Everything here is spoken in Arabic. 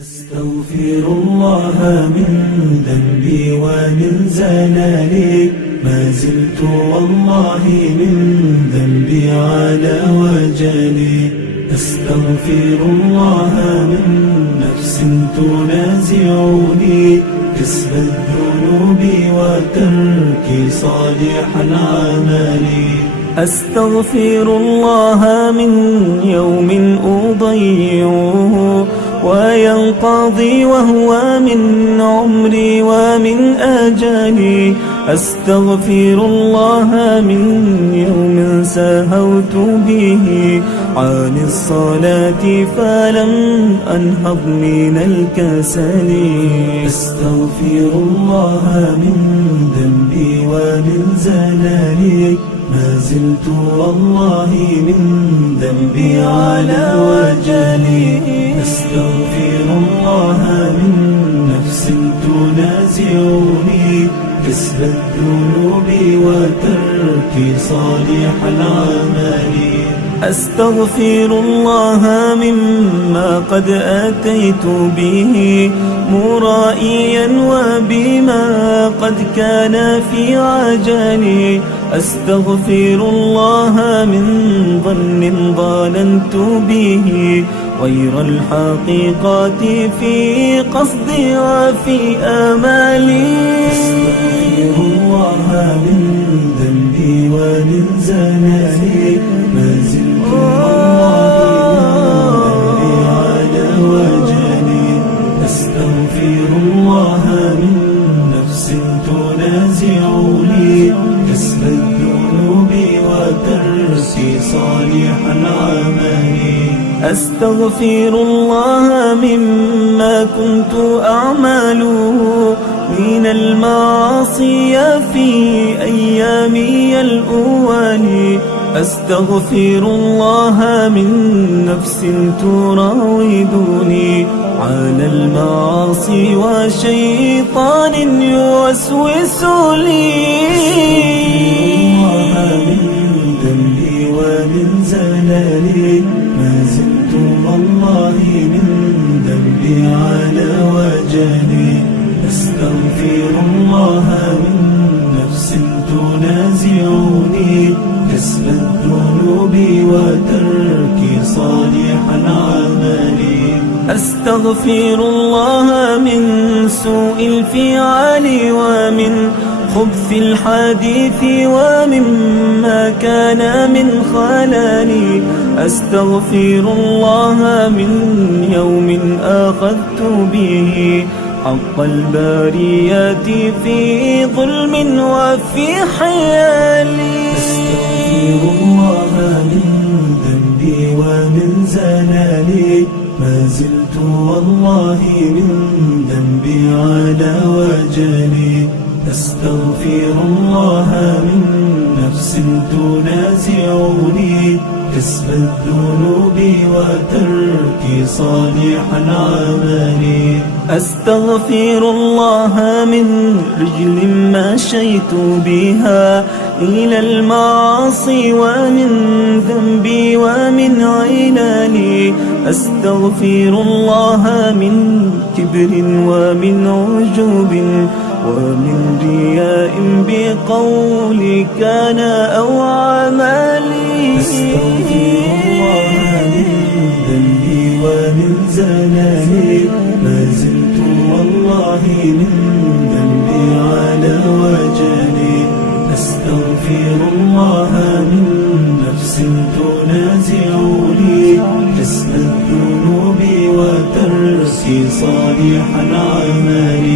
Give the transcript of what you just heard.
أستغفر الله من ذنبي ومن زلالي، ما زلت والله من ذنبي على وجلي. أستغفر الله من نفس تنازعني كسب الذنوب وترك صالح العمل. أستغفر الله من يوم أضيعه وينقضي وهو من عمري ومن أجلي. أستغفر الله من يوم سهوت به عن الصلاة فلم أنهض من الكسل. أستغفر الله من ذنبي ومن زلالي، ما زلت والله من ذنبي على وجلي. أستغفر الله من نفس تنازعني كسب الذنوب وترك صالح العمل. أستغفر الله مما قد أتيت به مرائيا وبما قد كان في عجلي. أستغفر الله من ظن ظننت به غير الحقيقة في قصدي وفي آمالي. أستغفر الله من ذنبي ومن زلالي، ما زلت والله من ذنبي على وجلي. أستغفر الله من نفس تنازعني كسب الذنوب وترك صالح العمل. أستغفر الله مما كنت أعمله من المعاصي في أيامي الأول. أستغفر الله من نفس تراودني على المعاصي وشيطان يوسوس لي. ومن زلالي، ما زلت والله من ذنبي على وجلي. أستغفر الله من نفس تنازعني كسب الذنوب وترك صالح العمل. أستغفر الله من سوء الفعال ومن خبث الحديث ومما كان من خلالي. أستغفر الله من يوم أخذت به حق الباريات في ظلم وفي حيالي. أستغفر الله من ذنبي ومن زلالي، ما زلت والله من ذنبي على وجلي. أستغفر الله من نفس تنازعني كسب الذنوب وترك صالح العمل. أستغفر الله من رجل مشيت بها إلى المعاصي ومن ذنبي ومن علالي. أستغفر الله من كبر ومن عجوب ومن رياء بقول كان أو عملي. أستغفر الله من ذنبي ومن زلالي، ما زلت والله من ذنبي على وجلي. أستغفر الله من نفس تنازعني كسب الذنوب وترك صالح العمل.